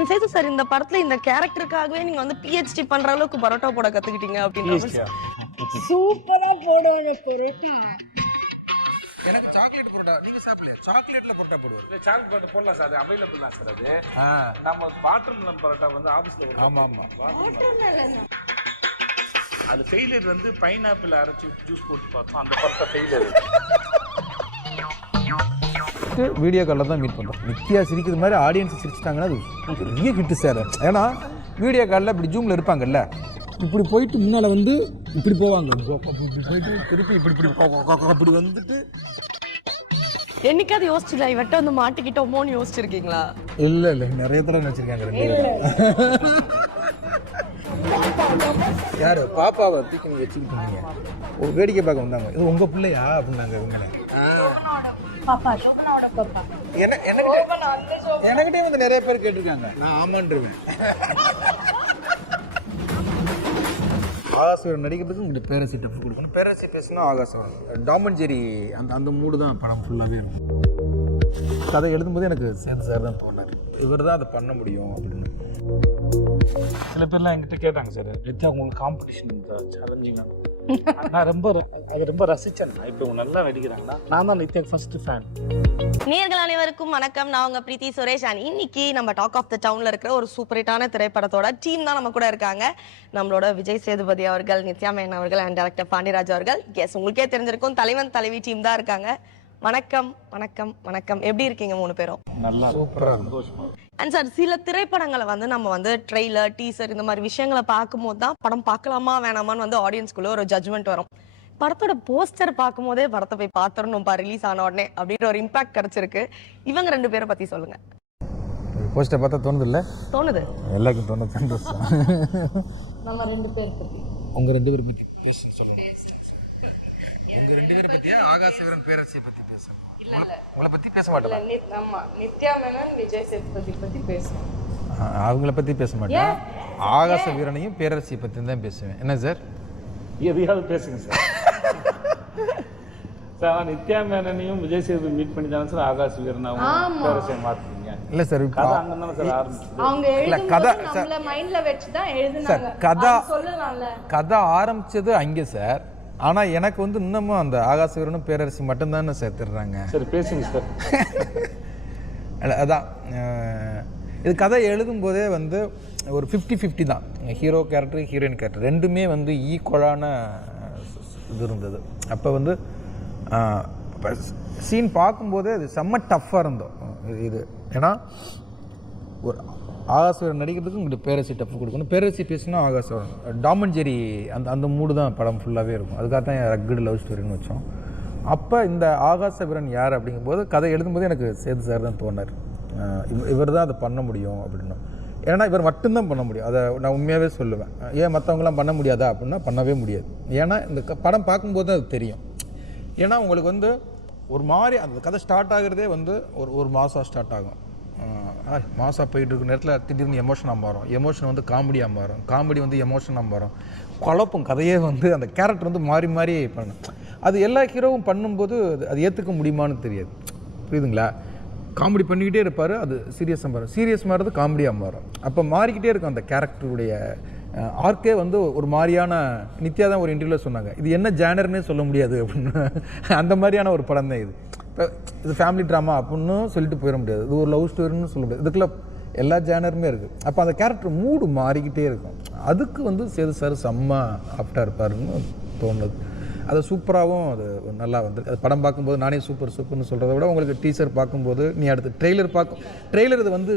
And Setu sir இந்த படத்துல இந்த கேரக்டருக்காகவே நீங்க வந்து PhD பண்ற அளவுக்கு பரோட்டா போட கத்துக்கிட்டீங்க அப்படின்னு சூப்பரா போடுவாங்க பரோட்டா. எனக்கு சாக்லேட் பரோட்டா நீங்க சாப்பிடல, சாக்லேட்ல பரோட்டா போடுவாரு. சாக்லேட் பரோட்டா போடலாம் சார், அவைலபிள் தான் சார் அது. நம்ம வாட்டர்மெலன் பரோட்டா வந்து ஆபீஸ்ல ஆமா ஆமா அது ஃபெயிலியர் வந்து பைனாப்பிள் அரைச்சி ஜூஸ் போட்டு பார்த்தோம், அந்த பரோட்டா ஃபெயிலியர். வீடியோ காலில் தான் மீட் பண்ணுறோம். நித்யா சிரிக்கிற மாதிரி ஆடியன்ஸ் சிரிச்சிட்டாங்கன்னா அது பெரிய ஹிட்டு சார். ஏன்னா வீடியோ காலில் இப்படி ஜூமில் இருப்பாங்கல்ல, இப்படி போயிட்டு முன்னால் வந்து இப்படி போவாங்க, இப்படி போயிட்டு திருப்பி இப்படி இப்படி அப்படி வந்துட்டு. என்னைக்காவது யோசிச்சுல இவட்ட வந்து மாட்டிக்கிட்டோமோன்னு யோசிச்சிருக்கீங்களா? இல்லை நிறைய தடவை நினச்சிருக்காங்க ரெண்டு பேரும். யார் பாப்பாவை தூக்கி நீங்கள் வச்சுக்கிட்டீங்க, ஒரு வேடிக்கை பார்க்க வந்தாங்க. இது உங்கள் பிள்ளையா அப்படின்னாங்க இவங்க. எனக்கிட்டே வந்து நிறைய பேர் கேட்டிருக்காங்க, நான் ஆமான்றுவேன். ஆகாசவரன் நடிக்கிறதுக்கு உங்கள்கிட்ட பேரசி டஃப் கொடுக்கணும். பேரசி பேசினா ஆகாசவரன் டாம் அண்ட் ஜெரி அந்த மூடு தான் படம் ஃபுல்லாகவே இருக்கும். கதை எழுதும்போது எனக்கு சேது சார் தான் தோணார், இவர் தான் அதை பண்ண முடியும் அப்படின்னு. சில பேர்லாம் என்கிட்ட கேட்டாங்க சார், நித்யா உங்களுக்கு காம்படிஷன் சேலஞ்சிங்காக. நான் ரொம்ப ரசித்தேன். இப்போ நல்லா நடிக்கிறாங்கன்னா நான் தான் நித்யா ஃபர்ஸ்ட் ஃபேன். நேயர்கள் அனைவருக்கும் வணக்கம். நான் உங்க பிரீத்தி சுரேஷ். அண்ட் இன்னைக்கு நம்ம டாக் ஆஃப் த டவுன்ல இருக்கிற ஒரு சூப்பர் ஹிட்டான திரைப்படத்தோட டீம் தான் நம்ம கூட இருக்காங்க. நம்மளோட விஜய் சேதுபதி அவர்கள், நித்யா மேனன் அவர்கள் அண்ட் டைரக்டர் பாண்டியராஜ் அவர்கள். எஸ், உங்களுக்கே தெரிஞ்சிருக்கும் தலைவன் தலைவி டீம் தான் இருக்காங்க. வணக்கம் வணக்கம் வணக்கம். எப்படி இருக்கீங்க மூணு பேரும்? நல்லா சூப்பரா சந்தோஷமா. அண்ட் சார், சில திரைப்படங்களை வந்து நம்ம வந்து ட்ரெய்லர், டீசர் இந்த மாதிரி விஷயங்களை பார்க்கும்போது தான் படம் பார்க்கலாமா வேணாமான்னு வந்து ஆடியன்ஸ்குள்ள ஒரு ஜட்ஜ்மெண்ட் வரும். படத்தோட போஸ்டர் பார்க்கும் போதே படத்தை போய் பார்த்துடணும்ப்பா ரிலீஸ் ஆன உடனே அப்படின்ற ஒரு இம்பாக்ட் கிடைச்சிருக்கு. இவங்க ரெண்டு பேரை பத்தி சொல்லுங்க. போஸ்டர் பார்த்தா தோணுது இல்லை? தோணுது, எல்லாருக்கும் தோணுது. சந்தோஷம். நம்ம ரெண்டு பேர் பத்தி, உங்க ரெண்டு பேரை பத்தி பேச சொல்லுங்க. உங்க ரெண்டு பேரை பத்தியா ஆகாசவரன் பேரரசியை பத்தி பேசணும்? உங்களை பத்தி பேச மாட்டேன். நம்ம நித்யா மேனன் விஜய் சேதுபதி பத்தி பேசுவோம். அவங்கள பத்தி பேச மாட்டேன். ஆகாச வீரனையும் பேரரசியை பத்தி தான் பேசுவேன். என்ன சார்? எதையாவது பேசுங்க சார். சார், நித்யா மேனனையும் விஜய் சேதுபதி மீட் பண்ணி தானே சார் ஆகாஷ் வீரனாவும் பேரரசியை மாத்துறீங்க? இல்ல சார், கதை அங்க தானே சார் ஆரம்பிச்சது. அவங்க எழுதும்போது நம்மள மைண்ட்ல வெச்சு தான் எழுதுனாங்க. கதை சொல்லலாம்ல. கதை ஆரம்பிச்சது அங்கே சார். ஆனா எனக்கு வந்து இன்னமும் அந்த ஆகாச வீரனும் பேரரசி மட்டும்தானே சேர்த்துடுறாங்க. சரி பேசுங்க சார். அதான் இது கதை எழுதும்போதே வந்து ஒரு 50-50 தான். ஹீரோ கேரக்டர், ஹீரோயின் கேரக்டர் ரெண்டுமே வந்து ஈக்குவலான இது இருந்தது. அப்போ வந்து சீன் பார்க்கும்போதே அது செம்ம டஃப்பாக இருந்தோம் இது. ஏன்னா ஒரு ஆகாசவரன் நடிக்கிறதுக்கு உங்களுக்கு பேரரசி டஃப் கொடுக்கணும். பேரரசி பேசினா ஆகாசவரன் டாம் அண்ட் ஜெரி அந்த மூடு தான் படம் ஃபுல்லாகவே இருக்கும். அதுக்காக தான் ரக்கடு லவ் ஸ்டோரின்னு வச்சோம். அப்போ இந்த ஆகாசவரன் யார் அப்படிங்கும்போது கதை எழுதும்போது எனக்கு சேது சார் தான் தோணார், இவர் தான் அதை பண்ண முடியும் அப்படின்னு. ஏன்னா இவர் மட்டும்தான் பண்ண முடியும். அதை நான் உண்மையாகவே சொல்லுவேன். ஏன் மற்றவங்களாம் பண்ண முடியாதா அப்படின்னா பண்ணவே முடியாது. ஏன்னா இந்த படம் பார்க்கும்போது அது தெரியும். ஏன்னா உங்களுக்கு வந்து ஒரு மாதிரி அந்த கதை ஸ்டார்ட் ஆகிறதே வந்து ஒரு மாதம் ஸ்டார்ட் ஆகும். மாதம் போயிட்டு இருக்கிற நேரத்தில் திடீர்னு எமோஷனாக மாறும், எமோஷன் வந்து காமெடியாக மாறும், காமெடி வந்து எமோஷனாக மாறும். குழப்பம் கதையே வந்து அந்த கேரக்டர் வந்து மாறி மாறி பண்ணணும். அது எல்லா ஹீரோவும் பண்ணும்போது அது ஏற்றுக்க முடியுமான்னு தெரியாது. புரியுதுங்களா? காமெடி பண்ணிக்கிட்டே இருப்பார், அது சீரியஸாக மாறும், சீரியஸ் மாறுறது காமெடியாக மாறும். அப்போ மாறிக்கிட்டே இருக்கும் அந்த கேரக்டருடைய ஆர்க்கே வந்து ஒரு மாதிரியான. நித்யா தான் ஒரு இன்டர்வியூவில் சொன்னாங்க, இது என்ன ஜேனர்னே சொல்ல முடியாது அப்படின்னு. அந்த மாதிரியான ஒரு படம் தான் இது. இப்போ இது ஃபேமிலி ட்ராமா அப்படின்னு சொல்லிட்டு போயிட முடியாது, இது ஒரு லவ் ஸ்டோரின்னு சொல்ல முடியாது. இதுக்குள்ள எல்லா ஜேனருமே இருக்குது. அப்போ அந்த கேரக்டர் மூடு மாறிக்கிட்டே இருக்கும். அதுக்கு வந்து சேது சார் செம்ம ஆப்டாக இருப்பாருன்னு தோணுது. அது சூப்பராகவும் அது நல்லா வந்து அது படம் பார்க்கும்போது நானே சூப்பர்னு சொல்கிறத விட உங்களுக்கு டீசர் பார்க்கும்போது நீ அடுத்து ட்ரெய்லர் இது வந்து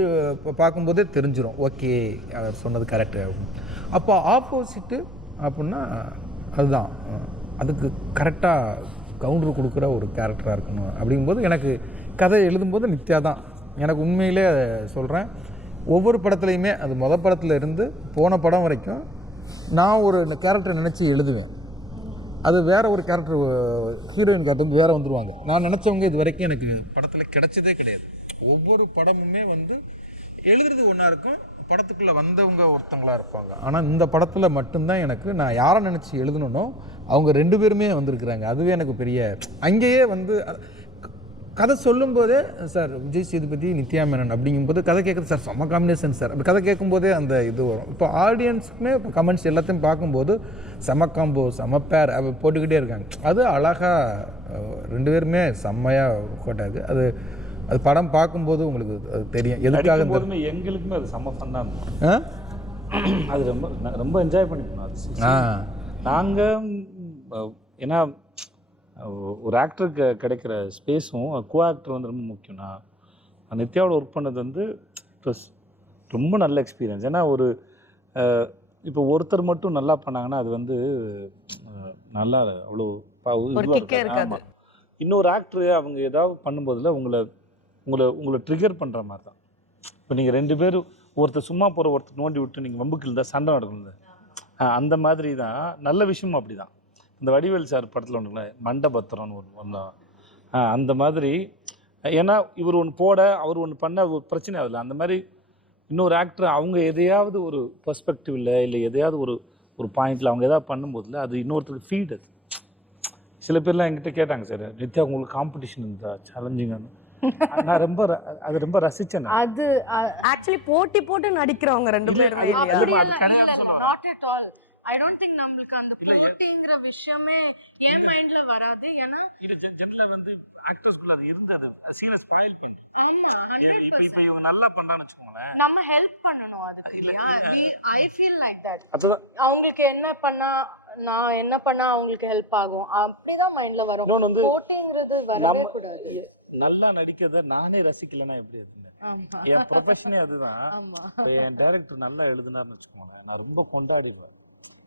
பார்க்கும்போதே தெரிஞ்சிடும், ஓகே அவர் சொன்னது கரெக்டு அப்படின்னு. அப்போ ஆப்போசிட்டு அப்படின்னா அதுதான் அதுக்கு கரெக்டாக கவுண்டர் கொடுக்குற ஒரு கேரக்டராக இருக்கணும். அப்படிங்கும்போது எனக்கு கதை எழுதும்போது நித்யா தான். எனக்கு உண்மையிலே சொல்கிறேன், ஒவ்வொரு படத்துலையுமே அது மொதல் படத்தில் இருந்து போன படம் வரைக்கும் நான் ஒரு கேரக்டரை நினச்சி எழுதுவேன். அது வேறு ஒரு கேரக்டர் ஹீரோயின் கேரக்டர் வேறு வந்துடுவாங்க. நான் நினச்சவங்க இது வரைக்கும் எனக்கு படத்தில் கிடைச்சதே கிடையாது. ஒவ்வொரு படமுமே வந்து எழுதுறது ஒன்றா இருக்கும், படத்துக்குள்ளே வந்தவங்க ஒருத்தங்களாக இருப்பாங்க. ஆனால் இந்த படத்தில் மட்டும்தான் எனக்கு நான் யாரை நினச்சி எழுதணுன்னோ அவங்க ரெண்டு பேருமே வந்திருக்கிறாங்க. அதுவே எனக்கு பெரிய அங்கேயே வந்து கதை சொல்லும்போதே சார் விஜய் சேதுபதி நித்யா மேனன் அப்படிங்கும்போது கதை கேட்குறது சார் செம்ம காம்பினேஷன் சார் அப்படி கதை கேட்கும்போதே அந்த இது வரும். இப்போ ஆடியன்ஸுக்குமே இப்போ கமெண்ட்ஸ் எல்லாத்தையும் பார்க்கும்போது செம காம்போ செம பேர் போட்டுக்கிட்டே இருக்காங்க. அது அழகாக 2 பேருமே செம்மையாக கோட்டாது. அது அது படம் பார்க்கும்போது உங்களுக்கு அது தெரியும் எதுக்காக. போதுமே எங்களுக்குமே அது செம்ம ஃபன்னாக இருக்கும். அது ரொம்ப ரொம்ப என்ஜாய் பண்ணிக்கணும் அது. நாங்கள் ஏன்னா ஒரு ஆக்டருக்கு கிடைக்கிற ஸ்பேஸும் கோ ஆக்டர் வந்து ரொம்ப முக்கியம்னா நித்யாவோட ஒர்க் பண்ணது வந்து ப்ளஸ் ரொம்ப நல்ல எக்ஸ்பீரியன்ஸ். ஏன்னா ஒரு இப்போ ஒருத்தர் மட்டும் நல்லா பண்ணாங்கன்னா அது வந்து நல்லா அவ்வளோ ஆமாம். இன்னொரு ஆக்டரு அவங்க ஏதாவது பண்ணும்போதில் உங்களை ட்ரிகர் பண்ணுற மாதிரி தான். இப்போ நீங்கள் 2 பேரும் ஒருத்தர் சும்மா போகிற ஒருத்தர் நோண்டி விட்டு நீங்கள் வம்புக்கு இருந்தால் சண்டை நடக்கணும். அந்த மாதிரி தான் நல்ல விஷயமும் அப்படி தான். இந்த வடிவேல் சார் படத்தில் ஒன்றுங்களே மண்டபத்திரம்னு ஒன்று அந்த மாதிரி. ஏன்னா இவர் ஒன்று போட அவர் ஒன்று பண்ண ஒரு பிரச்சனை ஆகல. அந்த மாதிரி இன்னொரு ஆக்டர் அவங்க எதையாவது ஒரு பெர்ஸ்பெக்டிவில் இல்லை எதையாவது ஒரு பாயிண்டில் அவங்க எதாவது பண்ணும்போதில் அது இன்னொருத்தருக்கு ஃபீட். அது சில பேர்லாம் என்கிட்ட கேட்டாங்க சார் நித்யா உங்களுக்கு காம்படிஷன் இருந்தா சேலஞ்சிங்கானு. நான் ரொம்ப ரசிச்சேன். அது ஆக்சுவலி போட்டு நடிக்கிறவங்க 2 பேருமே not at all. I don't think நம்மளுக்கு அந்த போட்டிங்கிற விஷயமே ஏன் மைண்ட்ல வராது. ஏன்னா இது ஜெனரலா வந்து ஆக்டர்ஸ்க்குள்ள அது இருந்தது சீனை ஸ்பாயில் பண்ணி. இப்போ இவங்க நல்லா பண்றான்னு வச்சுக்கோங்களேன், நம்ம ஹெல்ப் பண்ணணும். அதுக்கு ஐ ஃபீல் லைக் தட். அவங்களுக்கு என்ன பண்ணா நான் என்ன பண்ணா அவங்களுக்கு ஹெல்ப் ஆகும் அப்படிதான் மைண்ட்ல வரும். போட்டிங்கிறது வரவே கூடாது. நல்லா நடிக்கிறத நானே ரசிக்கலன்னா எப்படி இருக்குங்க? என் ப்ரொஃபஷனே அதுதான். என் டைரக்டர் நல்லா எழுதுனாருன்னு வச்சுக்கோங்களேன், நான் ரொம்ப கொண்டாடிடுவேன்.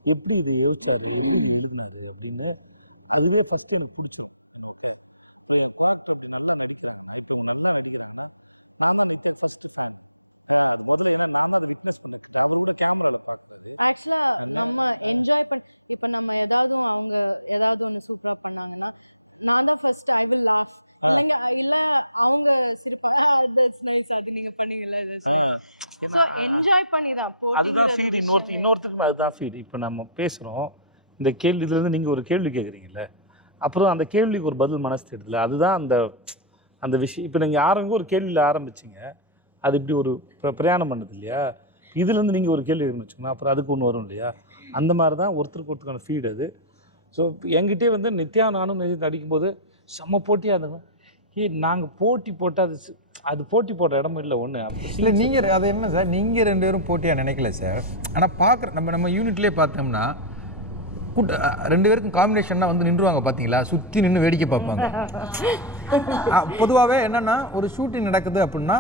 எப்படி இதை யோசிச்சாரு எழுதினாரு அப்படின்னு. அதுவே ஃபர்ஸ்ட் எனக்கு பிடிச்சது. நல்லா நடிக்கிறாங்க, இப்போ நல்லா நடிக்கிறாங்கன்னா நான் தான் நித்யா ஃபர்ஸ்ட் ஃபேன். அது முதல்ல நான் தான் விட்னஸ் பண்ணிட்டு அதோட கேமரால பார்க்குறது. ஆக்சுவலா நம்ம என்ஜாய் பண்ணி இப்போ நம்ம ஏதாவது ஒன்று சூப்பரா பண்ணாங்கன்னா நான் தான் ஃபர்ஸ்ட் ஐ வில் லாஃப். இல்ல அவங்க சிரிப்பாங்க, தட்ஸ் நைஸ், அது நீங்க பண்ணீங்கல்ல. சோ என்ஜாய் பண்ணி தான் அதுதான் ஃபீட். இன்னொருத்தருக்கு அதுதான் ஃபீட். இப்போ நம்ம பேசுறோம் இந்த கேள்வி, இதுல இருந்து நீங்க ஒரு கேள்வி கேட்குறீங்கல்ல, அப்புறம் அந்த கேள்விக்கு ஒரு பதில் மனசு தேடுதுல, அதுதான் அந்த விஷயம். இப்போ நீங்கள் ஒரு கேள்வியில் ஆரம்பிச்சிங்க, அது இப்படி ஒரு பிரயாணம் பண்ணது இல்லையா? இதுலேருந்து நீங்கள் ஒரு கேள்வி வச்சுக்கோங்க, அப்புறம் அதுக்கு ஒன்று வரும் இல்லையா? அந்த மாதிரி தான் ஒருத்தருக்கான ஃபீட் அது. ஸோ என்கிட்டே வந்து நித்யா நானும் நடிக்கும்போது செம்ம போட்டியாக இருந்தோம். நாங்கள் போட்டி போட்டால் அது போட்டி போட்ட இடமும் இல்லை ஒன்று. இல்லை நீங்கள் அது என்ன சார், நீங்கள் 2 பேரும் போட்டியாக நினைக்கல சார். ஆனால் பார்க்குற நம்ம யூனிட்லேயே பார்த்தோம்னா 2 பேருக்கும் காம்பினேஷன்னா வந்து நின்றுவாங்க பார்த்தீங்களா, சுற்றி நின்று வேடிக்கை பார்ப்பாங்க. பொதுவாகவே என்னென்னா ஒரு ஷூட்டிங் நடக்குது அப்படின்னா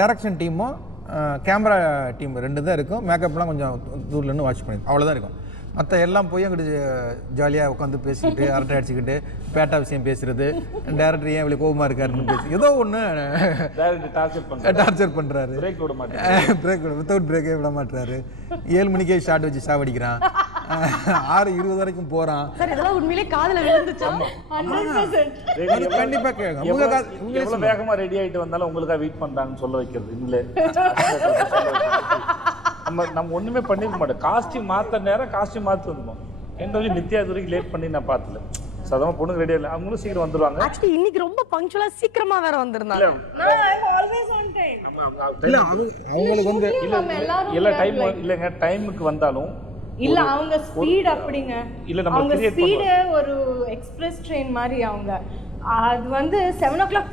டைரக்ஷன் டீமும் கேமரா டீம் 2 தான் இருக்கும். மேக்கப்லாம் கொஞ்சம் தூர்லேருந்து வாட்ச் பண்ணி அவ்வளோதான் இருக்கும். மற்ற எல்லாம் போய் அங்கிட்டு ஜாலியாக உட்காந்து பேசிக்கிட்டு அரட்டை அடிச்சுக்கிட்டு பேட்டா விஷயம் பேசுறது, டேரக்டர் ஏன் இவ்வளோ கோபமாக இருக்காருன்னு பேசி ஏதோ ஒன்று டார்ச்சர் பண்ணுறாரு. பிரேக் வித்தவுட் பிரேக்கே விட மாட்டுறாரு. 7 மணிக்கே ஷார்ட் வச்சு சாவடிக்கிறான். 6:20 வரைக்கும் போகிறான். உண்மையிலே காதுல விழுந்துச்சா? கண்டிப்பாக கேட்கும். எவ்வளோ வேகமாக ரெடி ஆகிட்டு வந்தாலும் உங்களுக்காக வெயிட் பண்ணுறாங்கன்னு சொல்ல வைக்கிறது இல்லை. நம்ம ஒன்றுமே பண்ணிருக்க மாட்டோம். காஸ்டியூம் மாற்ற நேரம் காஸ்டியூம் மாற்றி வந்துடும். எந்த வரைக்கும் நித்யா இது வரைக்கும் லேட் பண்ணி நான் பார்த்தல. சாதாரண பொண்ணு ரெடியாக இல்லை, அவங்களும் சீக்கிரம் வந்துடுவாங்க. ஆக்சுவலி இன்னைக்கு ரொம்ப பங்க்சுவலா சீக்கிரமா வேற வந்திருந்தாங்க. அவங்களுக்கு வந்து இல்ல டைம் இல்லைங்க, டைமுக்கு வந்தாலும் இல்ல அவங்க ஸ்பீட் அப்படிங்க. இல்ல நம்ம அவங்க ஸ்பீடு ஒரு எக்ஸ்பிரஸ் ட்ரெயின் மாதிரி. அவங்க அது வந்து 7 o'clock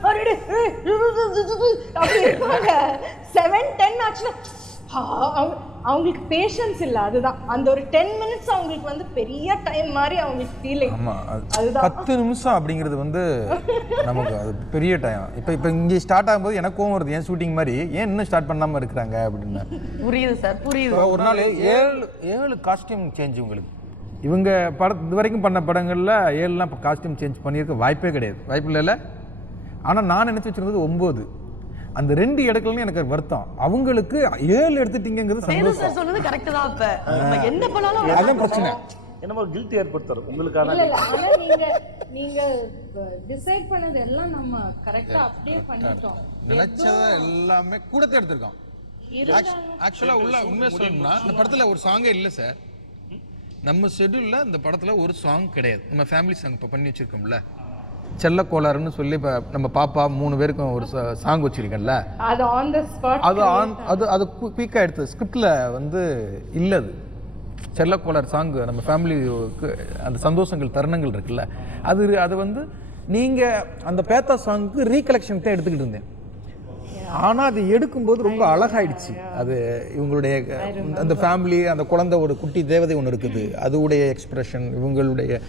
அப்படி இருப்பாங்க. 7:10 ஆச்சுன்னா அவங்களுக்கு பேஷன்ஸ் இல்லை. அதுதான் அந்த ஒரு 10 minutes அவங்களுக்கு வந்து பெரிய டைம் மாதிரி அவங்களுக்கு ஃபீலிங். அதுதான் 10 நிமிஷம் அப்படிங்கிறது வந்து நமக்கு அது பெரிய டைம். இப்போ இங்கே ஸ்டார்ட் ஆகும்போது எனக்கும் வருது, ஏன் ஷூட்டிங் மாதிரி ஏன் இன்னும் ஸ்டார்ட் பண்ணாமல் இருக்கிறாங்க அப்படின்னு. புரியுது சார், புரியுது. ஒரு நாள் 7 காஸ்டியூம் சேஞ்ச் உங்களுக்கு. இவங்க இது வரைக்கும் பண்ண படங்களில் 7லாம் காஸ்டியூம் சேஞ்ச் பண்ணியிருக்க வாய்ப்பே கிடையாது, வாய்ப்பு இல்லைல்ல. ஆனால் நான் நினச்சி வச்சுருந்தது 9. அந்த 2 எடுக்கலன்னு எனக்கு வருத்தம். அவங்களுக்கு 7 எடுத்துட்டீங்கிறது சந்தோஷம். சொன்னது கரெக்ட் தான். அப்ப என்ன பண்ணாலும் அதான் பிரச்சனை. என்னமோ கில்ட் ஏற்படுத்துறது உங்களுக்கான. ஆனா நீங்க டிசைட் பண்ணது எல்லாம் நம்ம கரெக்ட்டா அப்படியே பண்ணிட்டோம். நினைச்சத எல்லாமே கூடத்தை எடுத்துறோம். ஆக்சுவலா உண்மையா சொல்லணும்னா இந்த படத்துல ஒரு சாங்கே இல்ல சார். நம்ம ஷெட்யூல்ல இந்த படத்துல ஒரு சாங் கிடையாது. நம்ம ஃபேமிலி சாங் இப்ப பண்ணி வச்சிருக்கோம்ல, செல்ல கோளாறுன்னு சொல்லி இப்போ நம்ம பாப்பா 3 பேருக்கும் ஒரு சாங் வச்சுருக்கேன்ல, அது ஆன் த ஸ்பாட் அது குயிக்காக எடுத்து ஸ்கிரிப்டில் வந்து இல்லை. அது செல்ல கோளாறு சாங் நம்ம ஃபேமிலிக்கு அந்த சந்தோஷங்கள் தருணங்கள் இருக்குல்ல, அது வந்து நீங்கள் அந்த பேத்தா சாங்க்கு ரீகலெக்ஷன் தான் எடுத்துக்கிட்டு இருந்தேன். ஆனால் அது எடுக்கும்போது ரொம்ப அழகாயிடுச்சு. அது இவங்களுடைய அந்த ஃபேமிலி, அந்த குழந்தை ஒரு குட்டி தேவதை ஒன்று இருக்குது, அதுவுடைய எக்ஸ்பிரஷன், இவங்களுடைய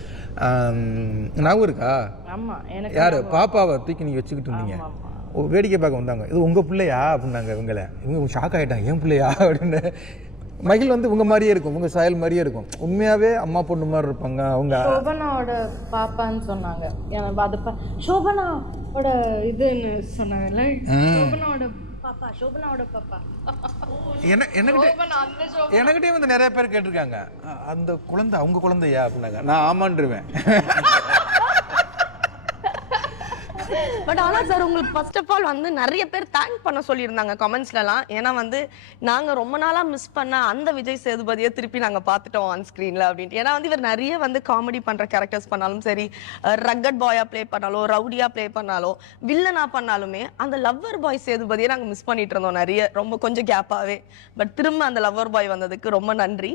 ஞாபகம் இருக்கா? யார் பாப்பாவை தூக்கி நீங்கள் வச்சுக்கிட்டு இருந்தீங்க, வேடிக்கை பார்க்க வந்தாங்க, இது உங்கள் பிள்ளையா அப்படின்னாங்க. இவங்க ஷாக் ஆகிட்டாங்க, ஏன் பிள்ளையா அப்படின்னு. மகிழ் வந்து உங்கள் மாதிரியே இருக்கும், உங்கள் சாயல் மாதிரியே இருக்கும், உண்மையாகவே அம்மா பொண்ணு மாதிரி இருப்பாங்க. அவங்க சோபனாவோட பாப்பான்னு சொன்னாங்க. எனக்கு அது சோபனாவோட இதுன்னு சொன்னாங்கல்ல, சோபனாவோட பாப்பா எனக்கிட்டே வந்து நிறைய பேர் கேட்டிருக்காங்க, அந்த குழந்தை அவங்க குழந்தையா அப்படின்னாங்க. நான் ஆமான்றுவேன். பட் ஆனால் சார் உங்களுக்கு ஃபர்ஸ்ட் ஆஃப் ஆல் வந்து நிறைய பேர் தேங்க் பண்ண சொல்லியிருந்தாங்க கமெண்ட்ஸ்லலாம். ஏன்னா வந்து நாங்கள் ரொம்ப நாளாக மிஸ் பண்ண அந்த விஜய் சேதுபதியை திருப்பி நாங்கள் பார்த்துட்டோம் ஆன் ஸ்க்ரீனில் அப்படின்ட்டு. ஏன்னா வந்து இவர் நிறைய வந்து காமெடி பண்ணுற கேரக்டர்ஸ் பண்ணாலும் சரி, ரக்கட் பாயாக ப்ளே பண்ணாலோ, ரவுடியாக ப்ளே பண்ணாலோ, வில்லனாக பண்ணாலுமே அந்த லவ்வர் பாய் சேதுபதியை நாங்கள் மிஸ் பண்ணிட்டு இருந்தோம் நிறைய, ரொம்ப கொஞ்சம் கேப்பாகவே. பட் திரும்ப அந்த லவ்வர் பாய் வந்ததுக்கு ரொம்ப நன்றி.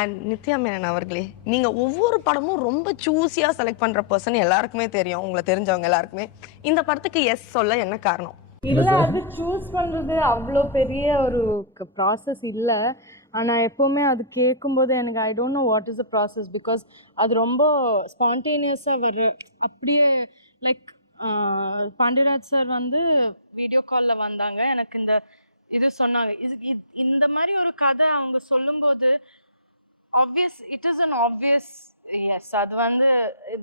அண்ட் நித்யா மேனன் அவர்களே, நீங்கள் ஒவ்வொரு படமும் ரொம்ப சூஸியாக செலக்ட் பண்ணுற பர்சன் எல்லாருக்குமே தெரியும், உங்களை தெரிஞ்சவங்க எல்லாருக்குமே. இந்த படத்துக்கு எஸ் சொல்ல என்ன காரணம்? இல்ல, அது சூஸ் பண்றது அவ்வளோ பெரிய ஒரு ப்ராசஸ் இல்லை. ஆனால் எப்போவுமே அது கேட்கும்போது எனக்கு I don't know what is the process, because அது ரொம்ப ஸ்பான்டேனியஸாக வரும். அப்படியே லைக் பாண்டியராஜ் சார் வந்து வீடியோ காலில் வந்தாங்க, எனக்கு இது சொன்னாங்க, இந்த மாதிரி ஒரு கதை அவங்க சொல்லும்போது obvious, it is an obvious yes. அது வந்து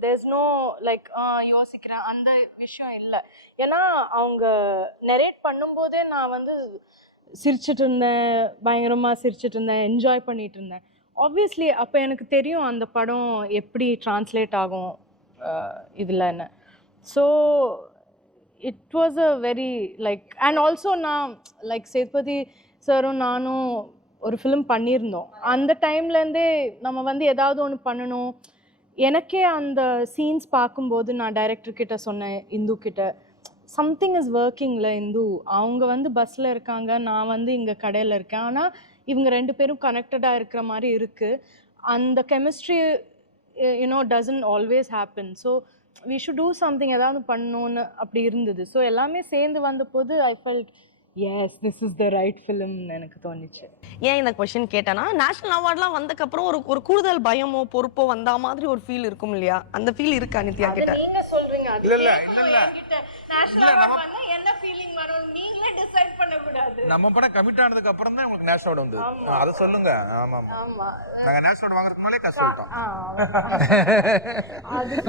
there's no like யோசிக்கிறேன் அந்த விஷயம் இல்லை. ஏன்னா அவங்க நரேட் பண்ணும்போதே நான் வந்து சிரிச்சிட்டு இருந்தேன், பயங்கரமாக சிரிச்சிட்டு இருந்தேன், என்ஜாய் பண்ணிட்டு இருந்தேன். ஆப்வியஸ்லி அப்போ எனக்கு தெரியும் அந்த படம் எப்படி டிரான்ஸ்லேட் ஆகும் இதில்ன்னு. So it was a very like, and also நான் லைக் சேதுபதி சாரும் நானும் ஒரு ஃபிலிம் பண்ணியிருந்தோம். அந்த டைம்லேருந்தே நம்ம வந்து ஏதாவது ஒன்று பண்ணணும். எனக்கே அந்த சீன்ஸ் பார்க்கும்போது நான் டைரக்டர்கிட்ட சொன்னேன், இந்து கிட்ட, சம்திங் இஸ் ஒர்க்கிங்கில் இந்து, அவங்க வந்து பஸ்ஸில் இருக்காங்க, நான் வந்து இங்கே கடையில் இருக்கேன், ஆனால் இவங்க 2 பேரும் கனெக்டடாக இருக்கிற மாதிரி இருக்குது. அந்த chemistry you know doesn't always happen. So we should do something, ஏதாவது பண்ணணும்னு அப்படி இருந்தது. ஸோ எல்லாமே சேர்ந்து வந்த போது I felt yes this is the right ஃபிலிம்னு எனக்கு தோணுச்சு. ஏன் இந்த கொஸ்டின் கேட்டேன்னா, நேஷனல் அவார்ட்லாம் வந்தக்கப்புறம் ஒரு கூடுதல் பயமோ பொறுப்போ வந்த மாதிரி ஒரு ஃபீல் இருக்கும் இல்லையா? அந்த ஃபீல் இருக்கா நித்யா கிட்ட? நீங்க சொல்றீங்க, அது இல்ல நேஷனல் அவார்ட் வந்தா என்ன ஃபீலிங் வரும் நீங்களே டிசைட் பண்ண கூடாது. நம்ம படம் கமிட் ஆனதுக்கு அப்புறம் தான் உங்களுக்கு நேஷனல் அவார்ட் வந்தது. அத சொல்லுங்க. ஆமா ஆமா, நாங்க நேஷனல் அவார்ட் வாங்குறதுக்கு முன்னாலே கஷ்டப்பட்டோம்.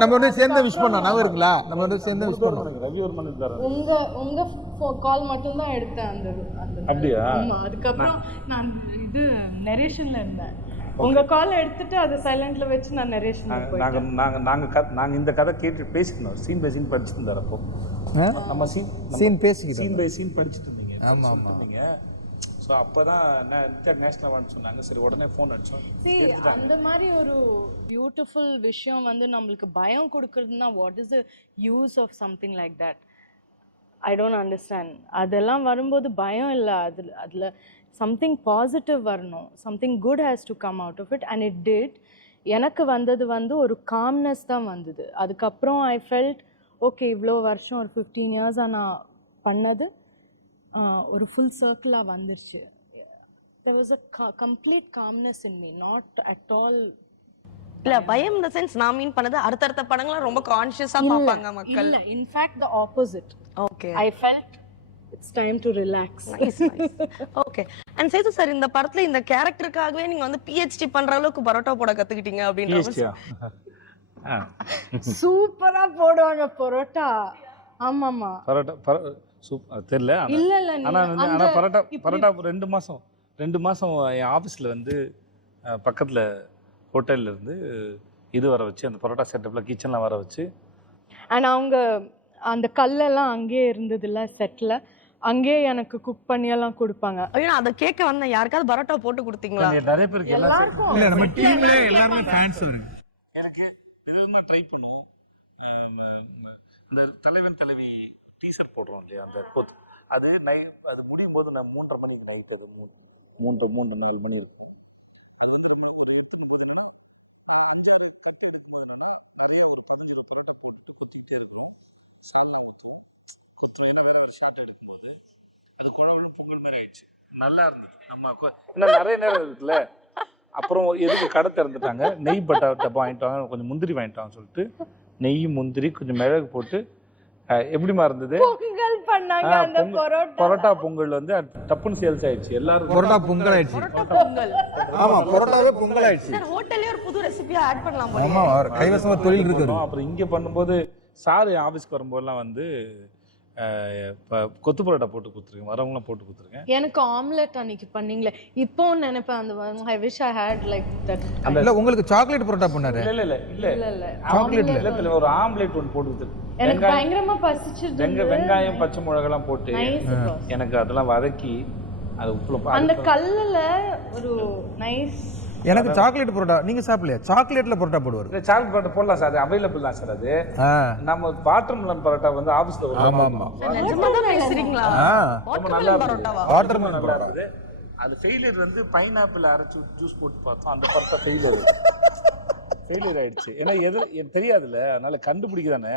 நம்ம வந்து சேர்ந்து விஷ் பண்ணோம், நான் இருக்குங்களா? நம்ம வந்து சேர்ந்து விஷ் பண்ணோம். ரவிவர்மன் இருந்தாரு, உங்க கால் மட்டும் தான் எடுத்தேன் அந்த அப்படியா? ஆமா, அதுக்கப்புறம் நான் இது நரேஷன்ல இருந்தேன். உங்க கால் எடுத்துட்டு அதை சைலண்ட்ல வச்சு நான் நரேஷன்ல போயிட்டேன். நாங்க இந்த கதை கேட்டு பேசிட்டோம், சீன் பை சீன் படிச்சிட்டு இருந்தார். அப்போ நம்ம சீன் பேசிக்கிட்டோம், சீன் பை சீன் படிச்சிட்டு இருந்தீங்க. ஆமா ஆமா. ஸோ அப்போதான் நித்யா நேஷனல் அவார்டு சொன்னாங்க. சரி, உடனே ஃபோன் அடிச்சோம். அந்த மாதிரி ஒரு பியூட்டிஃபுல் விஷயம் வந்து நம்மளுக்கு பயம் கொடுக்குறதுன்னா what is the use of something like that? I don't understand. அதெல்லாம் வரும்போது பயம் இல்லை, அதில் சம்திங் பாசிட்டிவ் வரணும், something good has to come out of it, and it did. எனக்கு வந்தது வந்து ஒரு காம்னஸ் தான் வந்தது. அதுக்கப்புறம் ஐ ஃபெல்ட் ஓகே, இவ்வளோ வருஷம் ஒரு 15 இயர்ஸாக நான் பண்ணது ஒரு ஃபுல் சர்க்கிளாக வந்துருச்சு. there was a complete calmness in me, not at all. இல்ல, பயம் இந்த சென்ஸ் நான் மீன் பண்ணது அடுத்தடுத்த படங்களை ரொம்ப கான்ஷியஸா பாப்பாங்க மக்கள். இல்ல, in fact the opposite. Okay, I felt it's time to relax. nice. Okay, and Sethu sir, இந்த படத்துல இந்த கேரக்டருக்காகவே நீங்க வந்து PhD பண்ற அளவுக்கு பரோட்டா போட கத்துக்கிட்டீங்க அப்படின்ற சூப்பரா போடுவாங்க பரோட்டா. ஆமாமா, பரோட்டா தெரியல. இல்ல ஆனா பரோட்டா 2 மாசம் என் ஆஃபீஸில் வந்து பக்கத்தில் ஹோட்டலில் இருந்து இது வர வச்சு, அந்த பரோட்டா செட்டப்பில் கிச்சன்லாம் வர வச்சு, அண்ட் அவங்க அந்த கல்லெல்லாம் அங்கேயே இருந்ததுல செட்டில், அங்கேயே எனக்கு குக் பண்ணியெல்லாம் கொடுப்பாங்க. ஐயோ, அதை கேட்க வந்தேன், யாருக்காவது பரோட்டா போட்டு கொடுத்தீங்களா? நிறைய பேருக்கு எல்லாருக்கும் நம்ம டீம்ல எல்லாரும் ஃபேன்ஸ் வருங்க. எனக்கு விதமாக ட்ரை பண்ணுவோம். அந்த தலைவன் தலைவி டீசர்ட் போடுறோம் இல்லையா அந்த அது அது முடியும் போது நான் 3:30 மணிக்கு நைட் அது 3:30 மணி இருக்கு. நல்லா இருந்தது நம்ம நிறைய நேரம் இருக்குல்ல. அப்புறம் எதுக்கு கடை திறந்துட்டாங்க, நெய் டப்பா வாங்கிட்டு வாங்க, கொஞ்சம் முந்திரி வாங்கிட்டு வாங்க சொல்லிட்டு நெய் முந்திரி கொஞ்சம் மிளகு போட்டு எப்படிமா இருந்தது பொங்கல் பண்ணாங்க. அந்த பரோட்டா பொங்கல் வந்து டப்புன்னு சேல்ஸ் ஆயிடுச்சு. எல்லாரும் பரோட்டா பொங்கல் ஆயிடுச்சு. பொங்கல் ஆமா பரோட்டாவே பொங்கல் ஆயிடுச்சு. சார் ஹோட்டல்லே ஒரு புது ரெசிபியா ஆட் பண்ணலாம் போல. ஆமா கைவசமா தொழில் இருக்குது. அப்புறம் இங்க பண்ணும்போது சார் ஆபீஸ்க்கு வரும்போதெல்லாம் வந்து கொத்து பரோட்டா போட்டு கொடுத்துருக்கேன், வரவங்களாம் போட்டு கொடுத்துருக்கேன். எனக்கு ஆம்லெட் அன்னைக்கு பண்ணீங்களே, இப்போ நினைப்பேன் அந்த I wish I hate like that. இல்ல உங்களுக்கு சாக்லேட் பரோட்டா பண்ணாரு. இல்ல இல்ல இல்ல இல்ல சாக்லேட்ல இல்ல ஒரு ஆம்லெட் ஒன்று போட்டு கொடுத்துருக்கேன். எனக்கு பயங்கரமா பசிச்சிருது. வெங்காயம் பச்சை மிளகாலாம் போட்டு எனக்கு அதெல்லாம் வதக்கி அது உப்புல அந்த கல்லுல ஒரு நைஸ். எனக்கு சாக்லேட் பரோட்டா நீங்க சாப்பிடலையா? சாக்லேட்ல பரோட்டா போடுவாரு. சாக்லேட் பரோட்டா போடலாம் சார், அது அவைலபிள் தான் சார். அது நம்ம வாட்டர்மெலன் பரோட்டா வந்து ஆபீஸ்ல ஆமா ஆமா நிஜமாதான் பேசுறீங்களா? வாட்டர்மெலன் பரோட்டாவா? வாட்டர்மெலன் பரோட்டா அது ஃபெயிலியர் வந்து பைனாப்பிள் அரைச்சு ஜூஸ் போட்டு பார்த்தோம், அந்த பரோட்டா ஃபெயிலியர் ஆயிடுச்சு. ஏன்னா எனக்கு தெரியாதுல்ல, அதனால கண்டுபிடிக்க தானே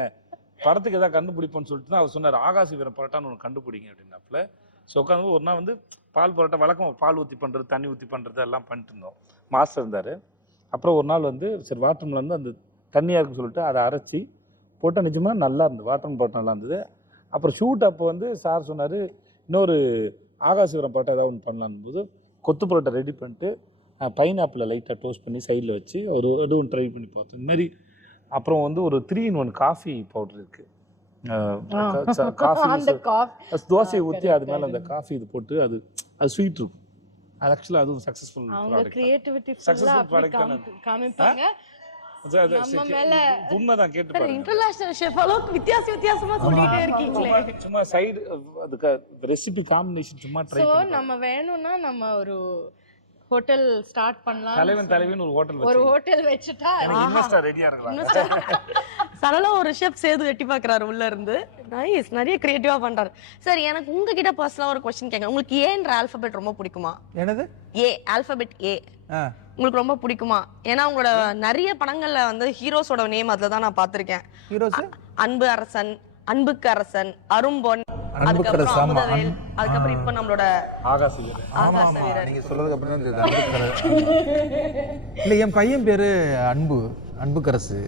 படத்துக்கு எதாவது கண்டுபிடிப்போம்னு சொல்லிட்டு தான் அவர் சொன்னார் ஆகாச வீரன் பரோட்டான்னு ஒன்று கண்டுபிடிங்க அப்படின்னாப்புல. ஸோ உட்காந்து ஒரு நாள் வந்து பால் பரோட்டா வழக்கம் பால் ஊற்றி பண்ணுறது தண்ணி ஊற்றி பண்ணுறது எல்லாம் பண்ணிட்டு இருந்தோம். மாஸ்டர் இருந்தார். அப்புறம் ஒரு நாள் வந்து சரி வாட்டர்மெலன் வந்து அந்த தண்ணியாக இருக்குன்னு சொல்லிட்டு அதை அரைச்சி போட்டால் நிஜமாக நல்லா இருந்தது, வாட்டர்மெலன் பரோட்டா நல்லா இருந்தது. அப்புறம் ஷூட் அப்போ வந்து சார் சொன்னார் இன்னொரு ஆகாசவரம் பரோட்டா ஏதாவது ஒன்று பண்ணலான்னு போது கொத்து பரோட்டா ரெடி பண்ணிட்டு பைனாப்பிளை லைட்டாக டோஸ்ட் பண்ணி சைடில் வச்சு அது ஒன்று ட்ரை பண்ணி பார்த்தோம் இந்த மாதிரி. அப்புறம் வந்து ஒரு 3-in-1 காஃபி பவுடர் இருக்குது. தோசையை ஊற்றி அது மேலே அந்த காஃபி இது போட்டு அது ஸ்வீட் இருக்கும். அது ஆக்சுவலாக அதுவும் சக்ஸஸ்ஃபுல் காமிப்பாங்க. உண்மைதான் கேட்டு பாருங்க. இன்டர்நேஷனல் ஷெஃப் அளவுக்கு வித்தியாசமா சொல்லிட்டே இருக்கீங்களே. சும்மா சைடு அதுக்கு ரெசிபி காம்பினேஷன் சும்மா ட்ரை பண்ணி நம்ம வேணும்னா நம்ம ஒரு ஹோட்டல் ஸ்டார்ட் பண்ணலாம். தலைவன் ஒரு ஹோட்டல் வச்சுட்டா இன்வெஸ்டர் ரெடியா இருக்கலாம். சரளா ஒரு ஷெஃப் சேது வெட்டி பாக்குறாரு உள்ள இருந்து. நைஸ், நிறைய கிரியேட்டிவா பண்றாரு. சார் எனக்கு உங்ககிட்ட பர்சனலா ஒரு क्वेश्चन கேட்கறேன். உங்களுக்கு ஏன்ற ஆல்பபெட் ரொம்ப பிடிக்குமா? என்னது ஏ ஆல்பபெட் ஏ உங்களுக்கு ரொம்ப பிடிக்குமா? ஏன்னா உங்களோட நிறைய படங்கள்ல வந்து ஹீரோஸோட நேம் அதுல தான் நான் பாத்திருக்கேன். ஹீரோஸ் அன்பு அரசன், அன்புக்கு அரசன், அரும்பொன், அதுக்கப்புறம் அமுதவேல், அதுக்கப்புறம் இப்ப நம்மளோட ஆகாச வீரன். நீங்க சொல்றதுக்கு அப்புறம் இல்ல என் பையன் பேரு அன்புக்கரசு.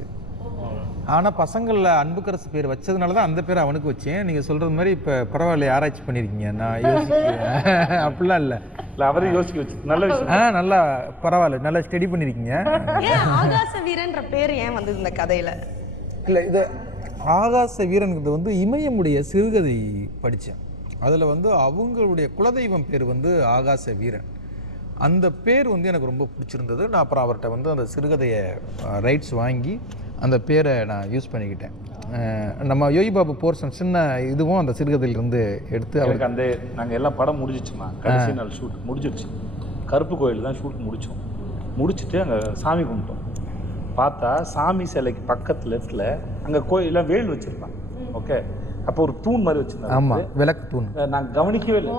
ஆனா பசங்கள்ல அன்புக்கரசு பேர் வச்சதுனாலதான் அந்த பேர் அவனுக்கு வச்சேன். நீங்க சொல்றது மாதிரி இப்ப பரவாயில்ல ஆராய்ச்சி பண்ணிருக்கீங்க. நான் யோசிக்கிறேன் அப்படிலாம் இல்ல அவரையும் யோசிக்க வச்சு நல்ல விஷயம். நல்லா பரவாயில்ல நல்லா ஸ்டடி பண்ணிருக்கீங்க. ஆகாச வீரன்ற பேர் ஏன் வந்தது இந்த கதையில? இல்ல இது ஆகாச வீரன்கிறது வந்து இமயமுடைய சிறுகதை படித்தேன். அதில் வந்து அவங்களுடைய குலதெய்வம் பேர் வந்து ஆகாச வீரன். அந்த பேர் வந்து எனக்கு ரொம்ப பிடிச்சிருந்தது. நான் அப்புறம் அவர்கிட்ட வந்து அந்த சிறுகதையை ரைட்ஸ் வாங்கி அந்த பேரை நான் யூஸ் பண்ணிக்கிட்டேன். நம்ம யோகி பாபு போர்ஷன் சின்ன இதுவும் அந்த சிறுகதையிலிருந்து எடுத்து அவருக்கு அந்த நாங்கள் எல்லாம் படம் முடிஞ்சிச்சுமா. கடைசி நாள் ஷூட் முடிஞ்சிடுச்சு. கருப்பு கோயில் தான் ஷூட் முடித்தோம். முடிச்சுட்டு அங்கே சாமி கும்பிட்டோம். பார்த்தா சாமி சிலைக்கு பக்கத்து லெஃப்ட்ல அங்கே கோயிலாம் வேல் வச்சிருப்பான். ஓகே, அப்போ ஒரு தூண் மாதிரி வச்சிருந்தாங்க. ஆமா, விளக்கு தூண். நான் கவனிக்கவே இல்லை.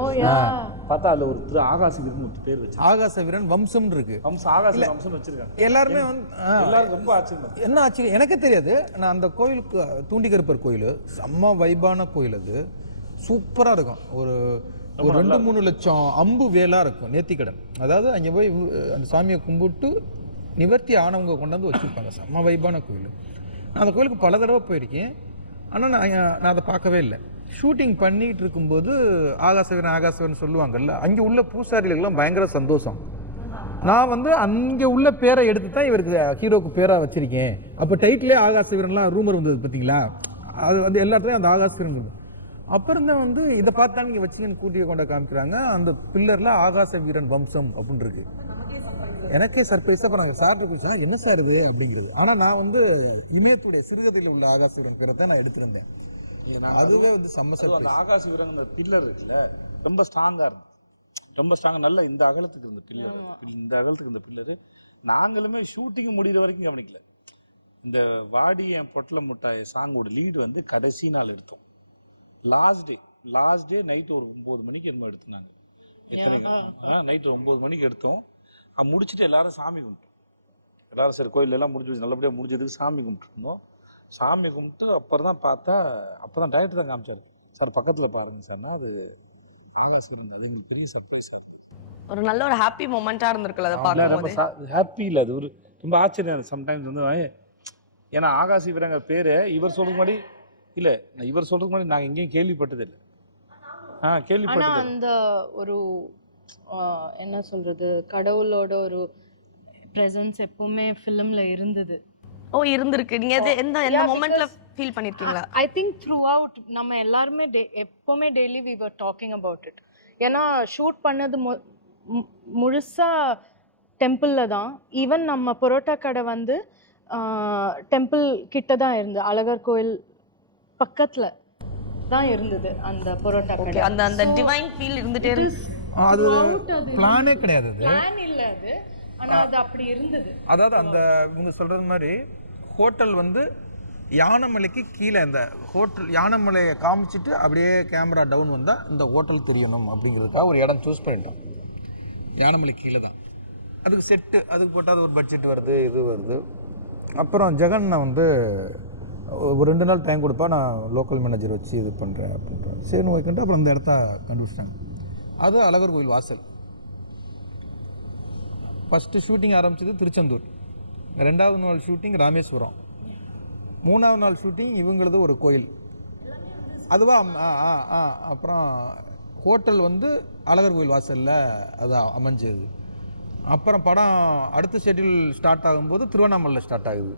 பார்த்தா அதுல ஒரு ஆகாச வீரன் ஒரு பேர் வச்சு ஆகாச வீரன் வம்சம் இருக்கு. ஆகாச வம்சம் வச்சிருக்காங்க. எல்லாருமே வந்து எல்லாரும் ரொம்ப ஆச்சரியம். என்ன ஆச்சரியம் எனக்கே தெரியாது. நான் அந்த கோயிலுக்கு தூண்டிகருப்பர் கோயில் செம்ம வைபான கோயில். அது சூப்பரா இருக்கும். ஒரு 2-3 லட்சம் அம்பு வேலா இருக்கும் நேர்த்திக்கடன். அதாவது அங்கே போய் அந்த சாமியை கும்பிட்டு நிவர்த்தி ஆனவங்க கொண்டாந்து வச்சுருப்பாங்க. செம்ம வைபான கோயில். நான் அந்த கோயிலுக்கு பல தடவை போயிருக்கேன். ஆனால் நான் அதை பார்க்கவே இல்லை. ஷூட்டிங் பண்ணிகிட்டு இருக்கும்போது ஆகாசவன் சொல்லுவாங்கல்ல, அங்கே உள்ள பூசாரிகளுக்கெல்லாம் பயங்கர சந்தோஷம். நான் வந்து அங்கே உள்ள பேரை எடுத்து தான் இவருக்கு ஹீரோக்கு பேராக வச்சுருக்கேன். அப்போ டைட்டிலே ஆகாசவீரன்லாம் ரூமர் வந்தது பார்த்தீங்களா? அது வந்து எல்லாத்துலேயும் அந்த ஆகாசவீரன். அப்புறம் தான் வந்து இதை பார்த்தா நீங்கள் வச்சுங்கன்னு கூட்டிய கொண்ட காமிக்கிறாங்க. அந்த பில்லரில் ஆகாச வீரன் வம்சம் அப்படின்னு இருக்கு. எனக்கே சர்ப்ரைஸாக இப்போ நாங்கள் சார்ட்டு குடிச்சா என்ன சார் இது அப்படிங்கிறது. ஆனால் நான் வந்து இமயத்துடைய சிறுகதையில் உள்ள ஆகாச வீரன் பேரை தான் நான் எடுத்திருந்தேன். அதுவே வந்து செம்ம சர்ப்ரைஸ். ஆகாச வீரன் பில்லர் இருக்குல்ல, ரொம்ப ஸ்ட்ராங்காக இருந்தது. ரொம்ப ஸ்ட்ராங்காக நல்ல இந்த அகலத்துக்கு இருந்த பில்லர், இந்த அகலத்துக்கு இந்த பில்லரு நாங்களுமே ஷூட்டிங் முடிகிற வரைக்கும் கவனிக்கல. இந்த வாடி என் பொட்டல முட்டாய் சாங்கோட லீடு வந்து கடைசி நாள் எடுத்தோம். லாஸ்ட் டே நைட் ஒரு 9 மணிக்கு என்னமோ எடுத்துனாங்க. நைட்டு 9 மணிக்கு எடுத்தோம். முடிச்சுட்டு எல்லாரும் சாமி கும்பிட்டோம். எல்லாரும் சரி கோயில் எல்லாம் முடிஞ்சு நல்லபடியாக முடிஞ்சதுக்கு சாமி கும்பிட்டுருந்தோம். சாமி கும்பிட்டு அப்புறம் தான் பார்த்தா, அப்போ தான் டைரக்டர் தான் காமிச்சார். சார் பக்கத்தில் பாருங்க சார்னா அது ஆகாசம். அது எங்களுக்கு பெரிய சர்ப்ரைஸாக இருந்தது. ஒரு நல்ல ஒரு ஹாப்பி மொமெண்டா இருந்திருக்குல்ல அதை பார்க்கும்போது. ஹாப்பி இல்லை, அது ஒரு ரொம்ப ஆச்சரியம். சம்டைம்ஸ் வந்து ஏன்னா ஆகாசி வீரங்க பேர் இவர் சொல்றதுக்கு முன்னாடி இல்லை, இவர் சொல்றதுக்கு முன்னாடி நாங்கள் எங்கேயும் கேள்விப்பட்டது இல்லை. ஆனா அந்த ஒரு என்ன சொல்றது, கடவுளோட ஒரு பிரசன்ஸ் எப்பவுமே ஃபிலிம்ல இருந்தது. இருந்திருக்கு. நீங்க எந்த மொமெண்ட்ல ஃபீல் பண்ணிருக்கீங்களா? ஐ திங்க் த்ரூ அவுட் நம்ம எல்லாருமே எப்பவுமே daily we were talking about it. ஏன்னா ஷூட் பண்ணது முழுசா டெம்பிள்ல தான். ஈவன் நம்ம பரோட்டா கடை வந்து டெம்பிள் கிட்ட தான் இருந்து, அழகர் கோயில் பக்கத்துல தான் இருந்தது அந்த பரோட்டா கடை. அந்த டிவைன் ஃபீல் இருந்துட்டே இருக்கு. அது பிளானே கிடையாது, அது பிளான் இல்ல அது, ஆனா அது அப்படி இருந்தது. அதாவது அந்த இவங்க சொல்றது மாதிரி ஹோட்டல் வந்து யானைமலைக்கு கீழே, இந்த ஹோட்டல் யானைமலையை காமிச்சிட்டு அப்படியே கேமரா டவுன் வந்தால் இந்த ஹோட்டல் தெரியணும் அப்படிங்கிறதுக்காக ஒரு இடம் சூஸ் பண்ணிட்டோம். யானைமலை கீழே தான் அதுக்கு செட்டு, அதுக்கு போட்டால் அது ஒரு பட்ஜெட் வருது, இது வருது. அப்புறம் ஜெகன் வந்து ஒரு 2 நாள் டைம் கொடுப்பா, நான் லோக்கல் மேனேஜர் வச்சு இது பண்ணுறேன் அப்படின்றார். சரின்னு வைக்கிட்டு அப்புறம் அந்த இடத்த கண்டுபிடிச்சிட்டாங்க. அது அழகர் கோயில் வாசல். ஃபஸ்ட்டு ஷூட்டிங் ஆரம்பிச்சது திருச்செந்தூர், 2வது நாள் ஷூட்டிங் ராமேஸ்வரம், 3வது நாள் ஷூட்டிங் இவங்களது ஒரு கோயில். அதுவா அப்புறம் ஹோட்டல் வந்து அழகர் கோயில் வாசலில் அது அமைஞ்சது. அப்புறம் படம் அடுத்த ஷெட்யூல் ஸ்டார்ட் ஆகும்போது திருவண்ணாமலையில் ஸ்டார்ட் ஆகுது.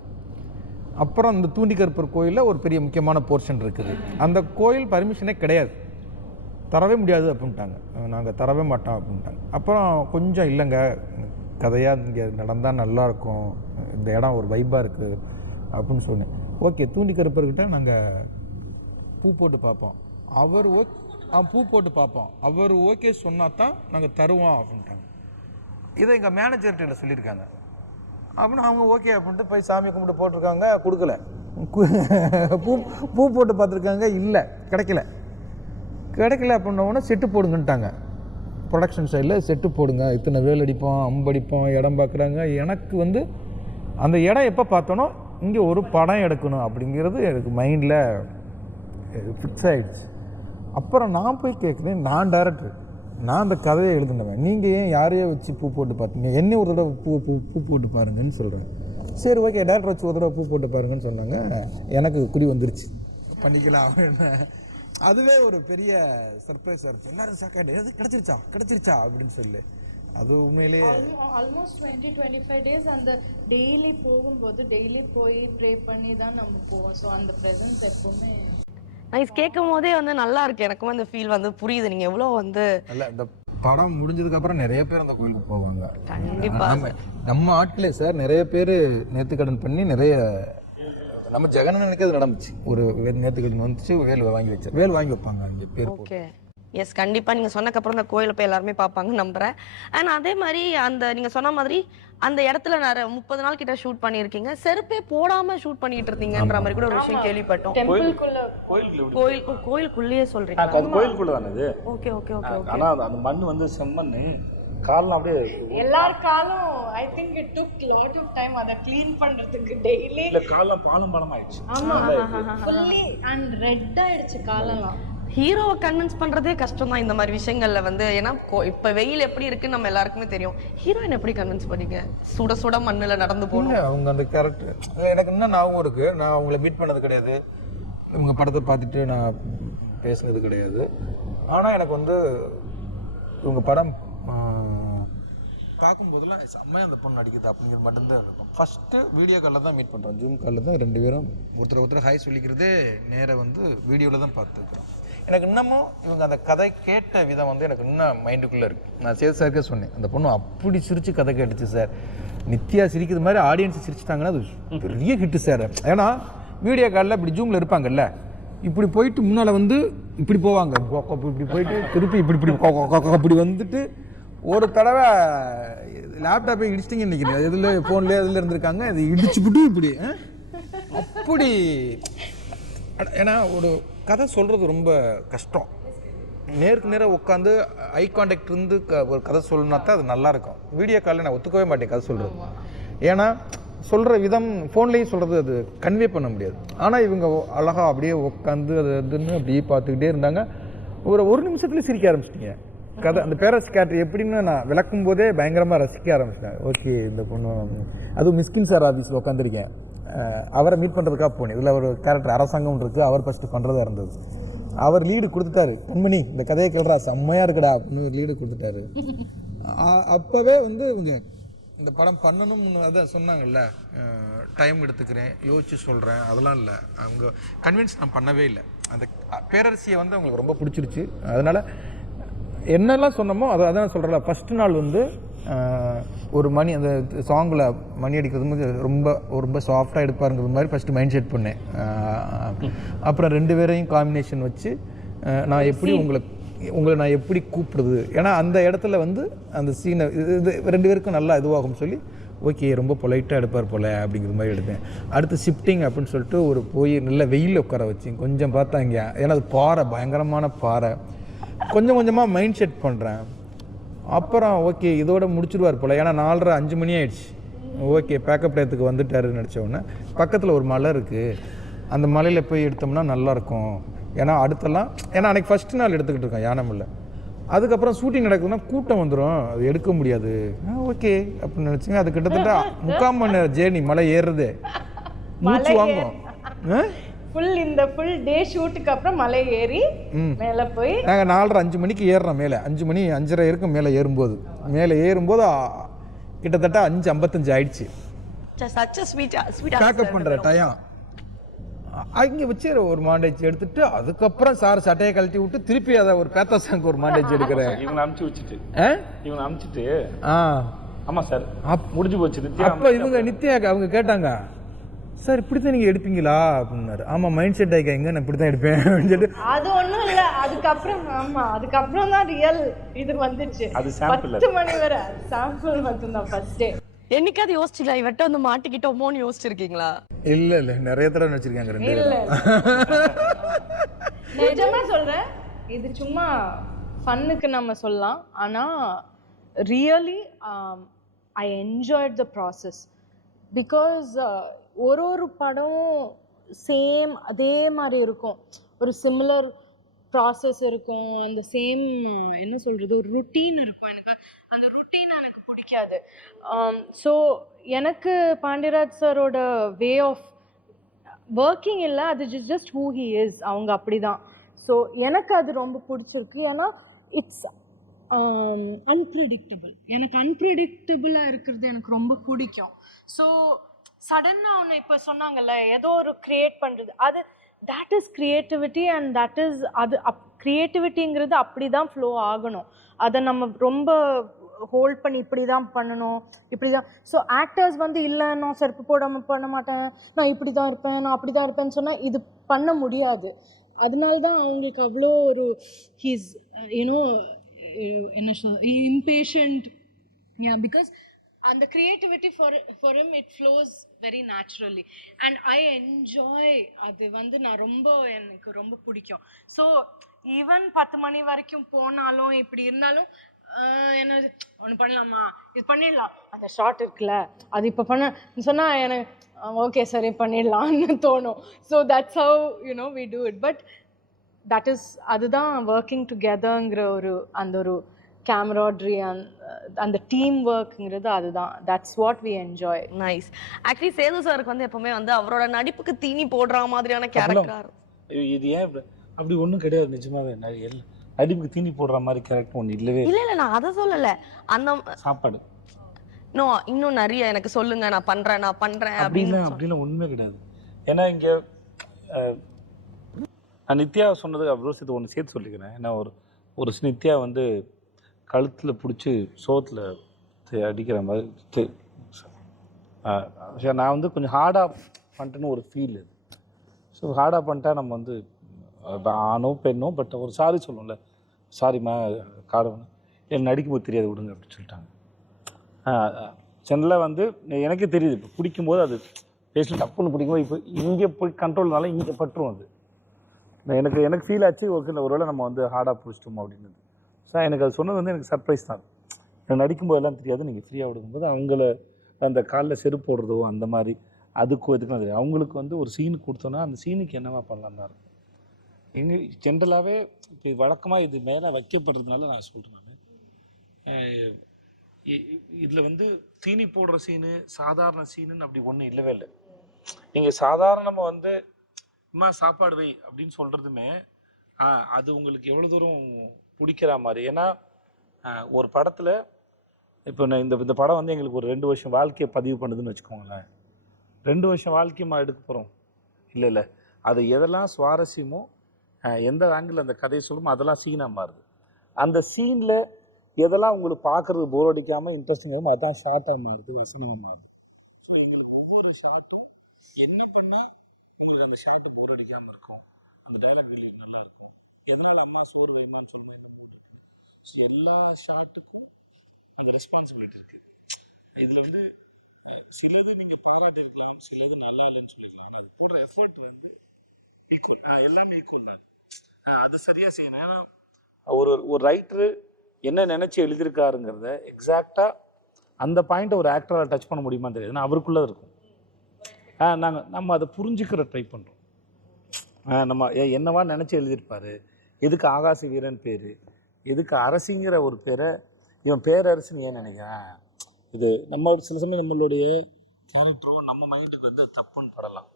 அப்புறம் இந்த தூண்டிக்கருப்பர் கோயிலில் ஒரு பெரிய முக்கியமான போர்ஷன் இருக்குது. அந்த கோயில் பர்மிஷனே கிடையாது, தரவே முடியாது அப்படின்ட்டாங்க. நாங்கள் தரவே மாட்டோம் அப்படின்ட்டாங்க. அப்புறம் கொஞ்சம் இல்லைங்க, கதையாக இங்கே நடந்தால் நல்லாயிருக்கும், இந்த இடம் ஒரு வைப்பாக இருக்குது அப்படின்னு சொன்னேன். ஓகே, தூண்டிக்கருப்பர்கிட்ட நாங்கள் பூ போட்டு பார்ப்போம், அவர் பூ போட்டு பார்ப்போம், அவர் ஓகே சொன்னால் தான் நாங்கள் தருவோம் அப்படின்ட்டாங்க. இதை எங்கள் மேனேஜர்கிட்ட சொல்லியிருக்காங்க. அப்படின்னு அவங்க ஓகே அப்படின்ட்டு போய் சாமி கும்பிட்டு போட்டிருக்காங்க, கொடுக்கல. பூ போட்டு பார்த்துருக்காங்க, இல்லை கிடைக்கல அப்படின்னோடனே செட்டு போடுங்கன்ட்டாங்க. ப்ரொடக்ஷன் சைடில் செட்டு போடுங்க, இத்தனை வேல் அடிப்போம், அம்படிப்போம், இடம் பார்க்குறாங்க. எனக்கு வந்து அந்த இடம் எப்போ பார்த்தோன்னோ இங்கே ஒரு படம் எடுக்கணும் அப்படிங்கிறது எனக்கு மைண்டில் ஃபிக்ஸ் ஆகிடுச்சு. அப்புறம் நான் போய் கேட்குறேன், நான் டைரக்டர், நான் அந்த கதையை எழுதுனவன், நீங்கள் ஏன் யாரையோ வச்சு பூ போட்டு பார்த்தீங்க, என்ன ஒரு தடவை பூ போட்டு பாருங்கன்னு சொல்கிறேன். சரி ஓகே, டேரக்டர் வச்சு ஒரு தடவை பூ போட்டு பாருங்கன்னு சொன்னாங்க. எனக்கு குறி வந்துருச்சு, பண்ணிக்கலாம் அப்படின்னு. அதுவே ஒரு பெரிய சர்ப்ரைஸாக இருந்துச்சு. எல்லாரும் சாக்காடு, எது கிடச்சிருச்சா அப்படின்னு சொல்லி. அது உண்மையிலேயே ஆல்மோஸ்ட் 20-25 டேஸ் அந்த டெய்லி போகும்போது டெய்லி போய் ப்ரே பண்ணி தான் நம்ம போவோம். ஸோ அந்த ப்ரெசன்ஸ் எப்பவுமே நைஸ். கேட்கும் போதே வந்து நல்லா இருக்கு, எனக்கும் அந்த ஃபீல் வந்து புரியுது. நீங்க எவ்வளவு வந்து இல்லை, இந்த படம் முடிஞ்சதுக்கு அப்புறம் நிறைய பேர் அந்த கோயிலுக்கு போவாங்க. கண்டிப்பா நம்ம ஆட்களே சார் நிறைய பேர் நேர்த்திக்கடன் பண்ணி நிறைய, நம்ம ஜெகன் நினைக்கிறது நடந்துச்சு. ஒரு நேர்த்திக்கடன் வந்துச்சு, வேல் வாங்கி வைப்பாங்க அங்கே பேர். ஓகே, எஸ், கண்டிப்பா நீங்க சொன்னக்கப்புறம் அந்த கோயிலை போய் எல்லாருமே பார்ப்பாங்க நம்புறேன். அண்ட் அதே மாதிரி அந்த நீங்க சொன்ன மாதிரி அந்த இடத்துல நிறைய 30 நாள் கிட்ட ஷூட் பண்ணியிருக்கீங்க, செருப்பே போடாம ஷூட் பண்ணிட்டு இருந்தீங்கன்ற மாதிரி கூட ஒரு விஷயம் கேள்விப்பட்டோம். கோயிலுக்குள்ளேயே சொல்றீங்க? கோயிலுக்குள்ள தானே இது. Okay okay okay. ஆனா அந்த மண் வந்து செம்மண்ணு, கால்லாம் அப்படியே எல்லார் காலும் I think it took lot of time அதை க்ளீன் பண்றதுக்கு. டெய்லி இல்ல கால்லாம் பாலம் ஆயிடுச்சு. ஆமா, ஃபுல்லி அண்ட் ரெட் ஆயிடுச்சு காலெல்லாம். ஹீரோவை கன்வின்ஸ் பண்றதே கஷ்டம் தான் இந்த மாதிரி விஷயங்கள்ல வந்து. ஏன்னா இப்ப வெயில் எப்படி இருக்குன்னு நம்ம எல்லாருக்குமே தெரியும். ஹீரோயின் எப்படி கன்வின்ஸ் பண்ணீங்க? சுட மண்ணுல நடந்து போகணும். அவங்க அந்த கேரக்டர் எனக்கு இன்னும் ஞாபகம் இருக்கு. நான் அவங்கள மீட் பண்ணது கிடையாது, இவங்க படத்தை பார்த்துட்டு நான் பேசுனது கிடையாது. ஆனால் எனக்கு வந்து இவங்க படம் பார்க்கும்போதெல்லாம் செம்மையாக அந்த பொண்ணு நடிக்குது அப்படிங்கிறது மட்டும்தான் இருக்கும். ஃபஸ்ட்டு வீடியோ காலில் தான் மீட் பண்ணுறோம், ஜூம் காலில் தான் 2 பேரும் ஒருத்தர் ஹாய் சொல்லிக்கிறதே நேராக வந்து வீடியோவில் தான் பார்த்துருக்குறோம். எனக்கு இன்னமும் இவங்க அந்த கதை கேட்ட விதம் வந்து எனக்கு இன்னும் மைண்டுக்குள்ளே இருக்குது. நான் சேது சாருக்கே சொன்னேன், அந்த பொண்ணு அப்படி சிரித்து கதை கேட்டுச்சு சார், நித்யா சிரிக்கிறது மாதிரி ஆடியன்ஸ் சிரிச்சிட்டாங்கன்னா அது பெரிய ஹிட்டு சார். ஏன்னா வீடியோ காலில் இப்படி ஜூமில் இருப்பாங்கல்ல, இப்படி போயிட்டு முன்னால் வந்து இப்படி போவாங்க, இப்படி போயிட்டு திருப்பி இப்படி வந்துட்டு ஒரு தடவை லேப்டாப்பை இடிச்சிட்டிங்க நினைக்கிறேன், இதில் ஃபோன்லேயே இதில் இருந்திருக்காங்க, இது இடிச்சுப்பிட்டு இப்படி எப்படி ஏன்னா ஒரு கதை சொல்கிறது ரொம்ப கஷ்டம். நேருக்கு நேராக உட்காந்து ஐ கான்டாக்ட் இருந்து ஒரு கதை சொல்லணுன்னா தான் அது நல்லாயிருக்கும். வீடியோ காலில் நான் ஒத்துக்கவே மாட்டேன் கதை சொல்கிறது. ஏன்னா சொல்கிற விதம் ஃபோன்லேயும் சொல்கிறது அது கன்வே பண்ண முடியாது. ஆனால் இவங்க அழகாக அப்படியே உட்காந்து அது அதுன்னு அப்படியே பார்த்துக்கிட்டே இருந்தாங்க. ஒரு நிமிஷத்துலேயே சிரிக்க ஆரம்பிச்சிட்டிங்க. கதை அந்த பேரஸ் கேரக்டர் எப்படின்னு நான் விளக்கும் போதே பயங்கரமாக ரசிக்க ஆரம்பிச்சிட்டேன். ஓகே இந்த பொண்ணு அதுவும் மிஸ்கின் சார் ஆஃபீஸில் உட்காந்துருக்கேன். அவரை மீட் பண்ணுறதுக்காக போனேன். இதில் ஒரு கேரக்டர் அரசாங்கம் இருக்குது, அவர் ஃபஸ்ட்டு பண்ணுறதா இருந்தது. அவர் லீடு கொடுத்துட்டாரு. கண்மணி இந்த கதையை கேள்றா செம்மையாக இருக்குடா அப்படின்னு லீடு கொடுத்துட்டாரு. அப்போவே வந்து இவங்க இந்த படம் பண்ணணும்னு அதான் சொன்னாங்கல்ல, டைம் எடுத்துக்கிறேன், யோசிச்சு சொல்கிறேன், அதெல்லாம் இல்லை. அவங்க கன்வின்ஸ் நான் பண்ணவே இல்லை. அந்த பேரரசியை வந்து அவங்களுக்கு ரொம்ப பிடிச்சிருச்சு. அதனால் என்னெல்லாம் சொன்னமோ அதான் சொல்கிறேன். ஃபஸ்ட்டு நாள் வந்து ஒரு மணி அந்த சாங்கில் மணி அடிக்கிறது ரொம்ப ரொம்ப சாஃப்டாக எடுப்பாருங்கிறது மாதிரி ஃபஸ்ட்டு மைண்ட் செட் பண்ணேன். அப்புறம் 2 பேரையும் காம்பினேஷன் வச்சு நான் எப்படி உங்களை நான் எப்படி கூப்பிடுது, ஏன்னா அந்த இடத்துல வந்து அந்த சீனை இது 2 பேருக்கும் நல்லா இதுவாகும்னு சொல்லி ஓகே ரொம்ப பொலைட்டாக எடுப்பார் போல் அப்படிங்கிற மாதிரி எடுத்தேன். அடுத்து ஷிஃப்டிங் அப்படின்னு சொல்லிட்டு ஒரு போய் நல்ல வெயிலில் உட்கார வச்சு கொஞ்சம் பார்த்தாங்க. ஏன்னா அது பாறை, பயங்கரமான பாறை. கொஞ்சம் கொஞ்சமாக மைண்ட் செட் பண்ணுறேன். அப்புறம் ஓகே இதோட முடிச்சிடுவார் போல், ஏன்னா 4:30 5 மணி ஆயிடுச்சு. ஓகே பேக்கப் டயத்துக்கு வந்துட்டாருன்னு நினச்ச உடனே பக்கத்தில் ஒரு மலை இருக்குது, அந்த மலையில் போய் எடுத்தோம்னா நல்லாயிருக்கும். ஏன்னா அடுத்தெல்லாம் ஏன்னா அன்றைக்கி ஃபஸ்ட்டு நாள் எடுத்துக்கிட்டு இருக்கேன் யானமில்ல. அதுக்கப்புறம் ஷூட்டிங் நடக்குதுன்னா கூட்டம் வந்துடும், அது எடுக்க முடியாது. ஓகே அப்படின்னு நினச்சிங்க. அது கிட்டத்தட்ட 3/4 மணி நேரம் ஜேர்னி, மலை ஏறுறதே மூச்சு வாங்கும். ஃபுல் டே ஷூட்டுக்கு அப்புறம் மலை ஏறி மேலே போய் நாங்கள் 4:30 5 மணிக்கு ஏறுறோம் மேலே. 5 மணி 5:30 இருக்கும் மேலே ஏறும்போது கிட்டத்தட்ட 5:55 ஆயிடுச்சு. பேக்கப் பண்ணுற டைம் அங்கே வச்சு ஒரு மாண்டேஜ் எடுத்துட்டு அதுக்கப்புறம் சார் சட்டையை கழட்டி விட்டு திருப்பி அதை ஒரு பேத்தாசாங்க ஒரு மாண்டேஜ் எடுக்கிறேன். இவங்க அனுப்பிச்சிட்டு ஆமாம் சார் முடிஞ்சு போச்சு. அப்போ இவங்க நித்யா அவங்க கேட்டாங்க, சார் இப்படி தான் நீங்கள் எடுப்பீங்களா அப்படின்னாரு. ஆமாம் மைண்ட் செட் ஆகிக்காங்க, நான் இப்படி தான் எடுப்பேன் அப்படின்னு சொல்லிட்டு. அது ஒன்றும் இல்லை. அதுக்கப்புறம் தான் ரியல் இது வந்துச்சு. அது சாம்பிள் 10 மணி வரை சாம்பிள் மட்டும்தான் ஃபர்ஸ்ட் டே. என்னைக்காவது யோசிச்சிங்களா இவட்ட வந்து மாட்டிக்கிட்டோமோன்னு யோசிச்சிருக்கீங்களா? இல்லை நிறைய தடவை வச்சிருக்காங்க 2 பேரும். நிஜமா சொல்றேன், இது சும்மா ஃபன்னுக்கு நம்ம சொல்லலாம். ஆனால் really I enjoyed the process. Because ஒரு படம் சேம் அதே மாதிரி இருக்கும், ஒரு சிமிலர் ப்ராசஸ் இருக்கும், அந்த சேம் என்ன சொல்கிறது ஒரு ருட்டீன் இருக்கும். எனக்கு அந்த ருட்டீன் எனக்கு பிடிக்காது. ஸோ எனக்கு பாண்டியராஜ் சாரோட வே ஆஃப் ஒர்க்கிங் இல்லை, அது ஜஸ்ட் ஹூ ஹி இஸ், அவங்க அப்படி தான். ஸோ எனக்கு அது ரொம்ப பிடிச்சிருக்கு. ஏன்னா இட்ஸ் அன்பிரடிக்டபிள். எனக்கு அன்பிரடிக்டபிளாக இருக்கிறது எனக்கு ரொம்ப பிடிக்கும். ஸோ சடனாக ஒன்று இப்போ சொன்னாங்கல்ல, ஏதோ ஒரு க்ரியேட் பண்ணுறது, அது that is creativity. And that is அது க்ரியேட்டிவிட்டிங்கிறது அப்படி தான் ஃப்ளோ ஆகணும். அதை நம்ம ரொம்ப ஹோல்ட் பண்ணி இப்படி தான் பண்ணணும், இப்படி தான். ஸோ ஆக்டர்ஸ் வந்து இல்லை நான் செருப்பு போடாமல் பண்ண மாட்டேன், நான் இப்படி தான் இருப்பேன், நான் அப்படி தான் இருப்பேன்னு சொன்னால் இது பண்ண முடியாது. அதனால தான் அவங்களுக்கு அவ்வளோ ஒரு ஹீஸ் யூனோ என்ன சொல் impatient. Because and the creativity for him it flows very naturally and I enjoy அது வந்து நான் எனக்கு ரொம்ப பிடிக்கும். ஸோ ஈவன் 10 மணி வரைக்கும் போனாலும் இப்படி இருந்தாலும் என்ன ஒன்று பண்ணலாமா, இது பண்ணிடலாம், அந்த ஷார்ட் இருக்குல்ல அது இப்போ பண்ண சொன்னால் எனக்கு ஓகே சரி பண்ணிடலான்னு தோணும். So that's how we do it. But that is அதுதான் ஒர்க்கிங் டுகெதர்ங்கிற அந்த ஒரு camaraderie and the teamworkங்கிறது அதுதான். that's what we enjoy. Nice. Actually Sethu சாருக்கு வந்து எப்பவுமே வந்து அவரோட நடிப்புக்கு தீனி போடுற மாதிரியான கேரக்டர். இது ஏன் அப்படி ஒன்றும் கிடையாது. நிஜமாவே நடிப்புக்கு தீனி போடுற மாதிரி கேரக்டர் ஒன்று இல்லவே இல்லை நான் அதை சொல்லலை. அந்த சாப்பாடு இன்னும் நிறைய எனக்கு சொல்லுங்க, நான் பண்றேன் அப்படிலாம் ஒண்ணுமே கிடையாது. ஏன்னா இங்க நான் நித்யா சொன்னதுக்கு அப்புறம் இது ஒன்று சேர்த்து சொல்லிக்கிறேன். ஏன்னா ஒரு நித்யா வந்து கழுத்தில் பிடிச்சி சோத்தில் அடிக்கிற மாதிரி நான் வந்து கொஞ்சம் ஹார்டாக பண்ணிட்டேன்னு ஒரு ஃபீல் இது. ஸோ ஹார்டாக பண்ணிட்டா நம்ம வந்து ஆணோ பெண்ணோ பட் ஒரு சாரி சொல்லுவோம்ல, சாரிம்மா காடவன் எனக்கு நடிக்கும்போது தெரியாது விடுங்க அப்படின்னு சொல்லிட்டாங்க. ஜெனரலாக வந்து எனக்கே தெரியுது இப்போ பிடிக்கும்போது அது ஃபேஸில் டப்புன்னு பிடிக்கும். இப்போ இங்கே போய் கண்ட்ரோல்னால இங்கே பட்டுரும். அது எனக்கு ஃபீல் ஆச்சு. ஒருவேளை நம்ம வந்து ஹார்டாக பிடிச்சிட்டோம் அப்படின்னு. ஸோ எனக்கு அது சொன்னது வந்து எனக்கு சர்ப்ரைஸ் தான். எனக்கு நடிக்கும்போது எல்லாம் தெரியாது. நீங்கள் ஃப்ரீயாக விடுக்கும்போது அவங்கள அந்த காலில் செருப்பு போடுறதோ அந்த மாதிரி அதுக்கும் எதுக்கும் தெரியும். அவங்களுக்கு வந்து ஒரு சீனு கொடுத்தோன்னா அந்த சீனுக்கு என்னவா பண்ணலாம் தான் இருக்கும். எங்கள் ஜென்ரலாகவே இப்போ வழக்கமாக இது மேலே வைக்கப்படுறதுனால நான் சொல்கிறேன். நான் இதில் வந்து தீனி போடுற சீனு சாதாரண சீனுன்னு அப்படி ஒன்றும் இல்லவே இல்லை. நீங்கள் சாதாரணமாக வந்து அம்மா சாப்பாடு வை அப்படின்னு சொல்கிறதுமே அது உங்களுக்கு எவ்வளோ தூரம் பிடிக்கிற மாதிரி. ஏன்னா ஒரு படத்தில் இப்போ நான் இந்த படம் வந்து எங்களுக்கு ஒரு 2 வருஷம் வாழ்க்கையை பதிவு பண்ணுதுன்னு வச்சுக்கோங்களேன். 2 வருஷம் வாழ்க்கையமா எடுக்க போகிறோம் இல்லை. அது எதெல்லாம் சுவாரஸ்யமோ எந்த ஆங்கிள் அந்த கதையை சொல்லுமோ அதெல்லாம் சீனாக மாறுது. அந்த சீனில் எதெல்லாம் உங்களுக்கு பார்க்குறது போர் அடிக்காமல் இன்ட்ரெஸ்டிங்காகவும் அதுதான் ஷார்ட்டாக மாறுது, வசனமாக மாறுது. ஸோ எங்களுக்கு ஒவ்வொரு ஷார்ட்டும் என்ன பண்ணால் உங்களுக்கு அந்த ஷார்ட்டு போர் அடிக்காமல் இருக்கும், அந்த டைலாக் ரிலீவ் நல்லா இருக்கும், எதனால் அம்மா சோறு வைமான்னு சொல்ல மாதிரி. ஸோ எல்லா ஷார்ட்டுக்கும் அந்த ரெஸ்பான்சிபிலிட்டி இருக்குது. இதில் வந்து சிலது நீங்கள் பாராட்டி இருக்கலாம், சிலது நல்லா இல்லைன்னு சொல்லிக்கலாம். ஆனால் அது போடுற எஃபர்ட் வந்து ஈக்குவல், எல்லாமே ஈக்குவல் தான். அது சரியாக செய்யணும். ஏன்னா ஒரு ரைட்டரு என்ன நினச்சி எழுதியிருக்காருங்கிறத எக்ஸாக்டாக அந்த பாயிண்ட்டை ஒரு ஆக்டரால் டச் பண்ண முடியுமா தெரியாது. ஏன்னா அவருக்குள்ளே இருக்கும். நம்ம அதை புரிஞ்சுக்கிற ட்ரை பண்ணுறோம். நம்ம என்னவா நினச்சி எழுதியிருப்பார், எதுக்கு ஆகாச வீரன் பேர், எதுக்கு அரசிங்கிற ஒரு பேரை இவன் பேரரசுன்னு ஏன் நினைக்கிறேன். இது நம்ம சில சமயம் நம்மளுடைய கேரக்டரோ நம்ம மைண்டுக்கு வந்து தப்புன்னு படலாம்.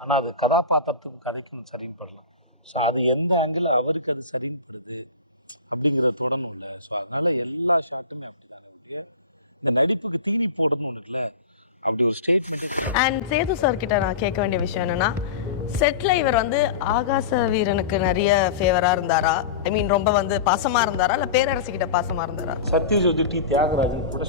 ஆனால் அது கதாபாத்திரத்துக்கும் கதைக்கும் சரின்னு படலாம். ஸோ அது எந்த ஆங்கிள் அவருக்கு அது சரின்னு படுது அப்படிங்கிறத தொடங்கும்ல. ஸோ அதனால எல்லா ஷாட்டுமே அப்படிதான். இந்த நடிப்புக்கு தீனி போடணும் இருக்குல்ல, அப்படி ஒரு ஸ்டேட்மெண்ட். அண்ட் சேது சார் கிட்ட நான் கேட்க வேண்டிய விஷயம் என்னன்னா, செட்ல இவர் வந்து ஆகாச வீரனுக்கு நிறைய ஃபேவரா இருந்தாரா? ஐ மீன் ரொம்ப வந்து பாசமா இருந்தாரா, இல்ல பேரரசு கிட்ட பாசமா இருந்தாரா? சத்யஜோதி டி தியாகராஜன் கூட